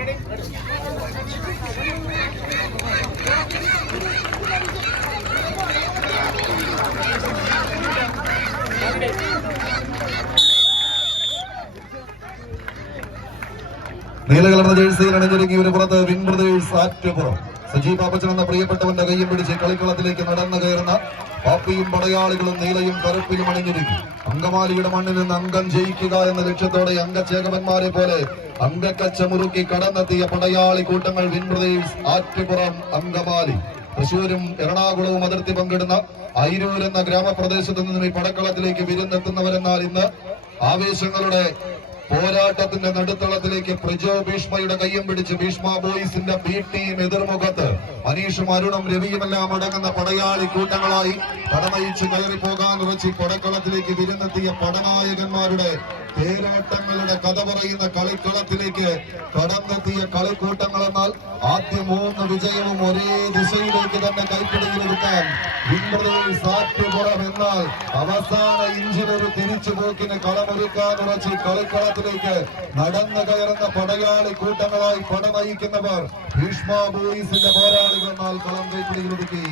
നീലകലർന്ന ജേഴ്സിയിൽ അണിഞ്ഞൊരുങ്ങി ഒരു പുറത്ത് വിൻ ബ്രദേഴ്സ് ആറ്റുപുറം. സജീവ് പാപ്പച്ചൻ എന്ന പ്രിയപ്പെട്ടവന്റെ കയ്യും പിടിച്ച് കളിക്കളത്തിലേക്ക് നടന്നു കയറുന്ന പാപ്പിയും പടയാളികളും നീലയും കറുപ്പിലും അണിഞ്ഞൊരുങ്ങി. അങ്കമാലിയുടെ മണ്ണിൽ നിന്ന് അംഗം ജയിക്കുക എന്ന ലക്ഷ്യത്തോടെ അംഗചേകവന്മാരെ പോലെ അംഗക്കച്ച മുറുക്കി കടന്നെത്തിയ പടയാളി കൂട്ടങ്ങൾ വിൻ ബ്രദേഴ്സ് ആറ്റുപുറം അങ്കമാലി. തൃശൂരും എറണാകുളവും അതിർത്തി പങ്കിടുന്ന അയിരൂർ എന്ന ഗ്രാമപ്രദേശത്ത് നിന്നും ഈ പടക്കളത്തിലേക്ക് വിരുന്നെത്തുന്നവരെന്നാൽ ഇന്ന് ആവേശങ്ങളുടെ പോരാട്ടത്തിന്റെ നടുത്തളത്തിലേക്ക് പ്രജോ ഭീഷ്മയുടെ കയ്യും പിടിച്ച് ഭീഷ്മ ബോയ്സിന്റെ ബി ടീം എതിർമുഖത്ത് മനീഷും അരുണും രവിയുമെല്ലാം അടങ്ങുന്ന പടയാളി കൂട്ടങ്ങളായി പടനയിച്ച് കയറി പോകാൻ ഉറച്ച് പടക്കളത്തിലേക്ക് വിരുന്നെത്തിയ പടനായകന്മാരുടെ തേരോട്ടങ്ങളുടെ കഥ പറയുന്ന കളിക്കളത്തിലേക്ക് കടന്നെത്തിയ കളിക്കൂട്ടങ്ങൾ. എന്നാൽ ആദ്യ 3 വിജയവും ഒരേ ദിശയിലേക്ക് തന്നെ കൈപ്പിടിയിലെടുക്കാൻ സാറ്റുപുറം. എന്നാൽ അവസാന ഇഞ്ചിനൊരു തിരിച്ചുപോക്കിന് കളമൊരുക്കാൻ ഉറച്ച് കളിക്കളത്തിലേക്ക് നടന്നു കയറുന്ന പടയാളി കൂട്ടങ്ങളായി പട നയിക്കുന്നവർ ഭീഷ്മ ബോയ്സിന്റെ പോരാളികൾ. എന്നാൽ കളം കൈപ്പിടിയിലൊതുക്കി